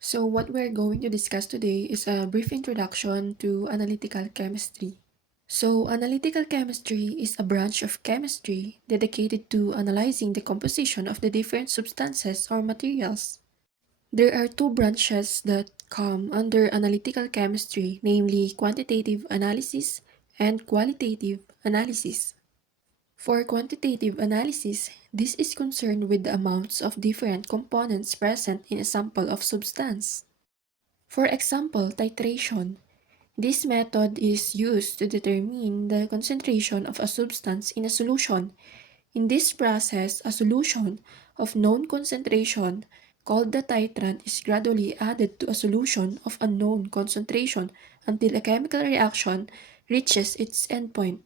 So what we're going to discuss today is a brief introduction to analytical chemistry. So analytical chemistry is a branch of chemistry dedicated to analyzing the composition of the different substances or materials. There are two branches that come under analytical chemistry, namely quantitative analysis and qualitative analysis. For quantitative analysis, this is concerned with the amounts of different components present in a sample of substance. For example, titration. This method is used to determine the concentration of a substance in a solution. In this process, a solution of known concentration called the titrant is gradually added to a solution of unknown concentration until a chemical reaction reaches its endpoint.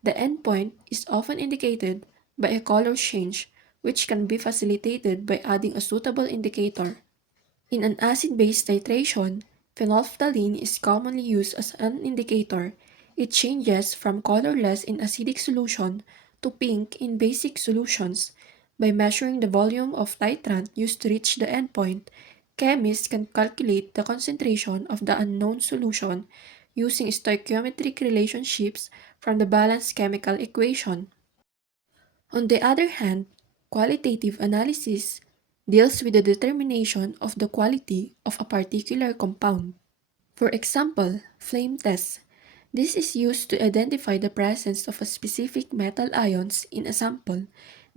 The endpoint is often indicated by a color change, which can be facilitated by adding a suitable indicator. In an acid-base titration, phenolphthalein is commonly used as an indicator. It changes from colorless in acidic solution to pink in basic solutions. By measuring the volume of titrant used to reach the endpoint, chemists can calculate the concentration of the unknown solution using stoichiometric relationships from the balanced chemical equation. On the other hand, qualitative analysis deals with the determination of the quality of a particular compound. For example, flame test. This is used to identify the presence of a specific metal ions in a sample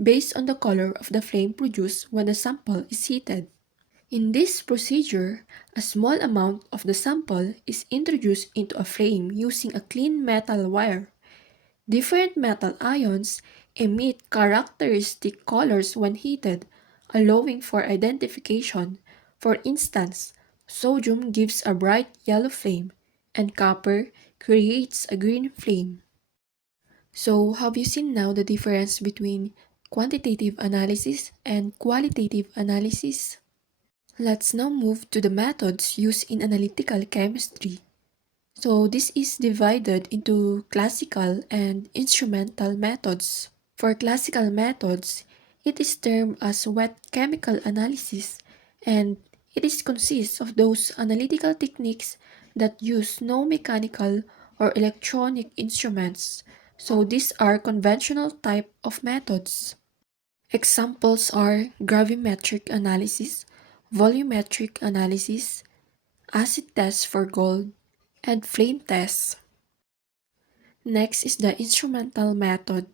based on the color of the flame produced when the sample is heated. In this procedure, a small amount of the sample is introduced into a flame using a clean metal wire. Different metal ions emit characteristic colors when heated, allowing for identification. For instance, sodium gives a bright yellow flame, and copper creates a green flame. So, have you seen now the difference between quantitative analysis and qualitative analysis? Let's now move to the methods used in analytical chemistry. So this is divided into classical and instrumental methods. For classical methods, it is termed as wet chemical analysis, and it is consists of those analytical techniques that use no mechanical or electronic instruments. So these are conventional type of methods. Examples are gravimetric analysis, volumetric analysis, acid test for gold, and flame tests. Next is the instrumental method.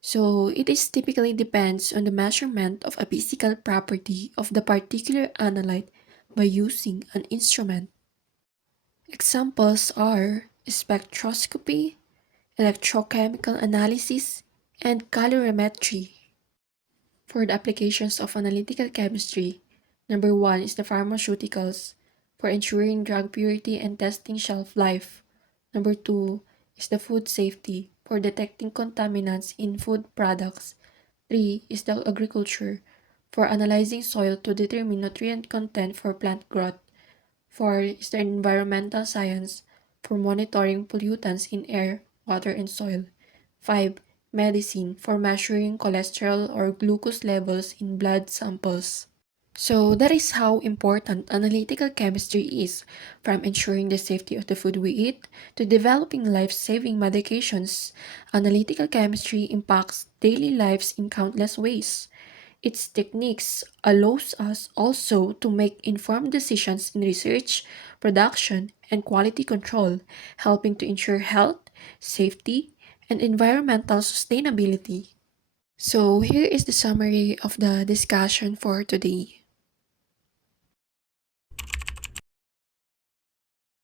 So it is typically depends on the measurement of a physical property of the particular analyte by using an instrument. Examples are spectroscopy, electrochemical analysis, and calorimetry. For the applications of analytical chemistry, number one is the pharmaceuticals for ensuring drug purity and testing shelf life. Number two is the food safety for detecting contaminants in food products. Three is the agriculture for analyzing soil to determine nutrient content for plant growth. Four is the environmental science for monitoring pollutants in air, water, and soil. Five, medicine for measuring cholesterol or glucose levels in blood samples. So that is how important analytical chemistry is, from ensuring the safety of the food we eat to developing life-saving medications. Analytical chemistry impacts daily lives in countless ways. Its techniques allows us also to make informed decisions in research, production, and quality control, helping to ensure health, safety, and environmental sustainability. So here is the summary of the discussion for today.